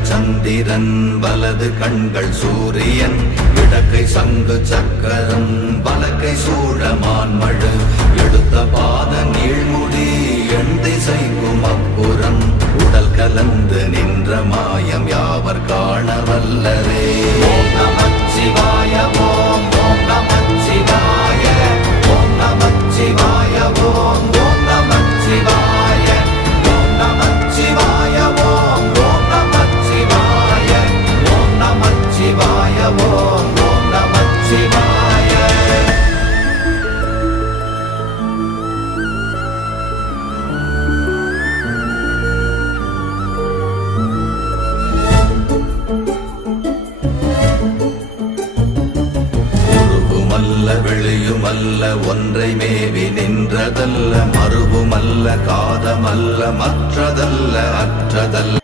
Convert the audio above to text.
இடது சந்திரன் வலது கண்கள் சூரியன் இடக்கை சங்கு சக்கரம் வலக்கை சூழமான்மழு எடுத்த பாத நீழ்முடி எண் திசைக்கும் அப்புறம் உடல் கலந்து நின்ற மாயம் யாவர் காண வல்லரே. ஓம் நமச்சிவாய ஓம் ஓம் நமச்சிவாய ஓம் நமச்சிவாய ஓம் ஓம் நமச்சிவாய ஓம் நமச்சிவாய ஓம் ஓம் நமச்சிவாய ஓம் நமச்சிவாய ஓம் ஓம் நமச்சிவாய. வெளியுமல்ல ஒன்றை மேவி நின்றதல்ல மறுவுமல்ல காதமல்ல மற்றதல்ல அற்றதல்ல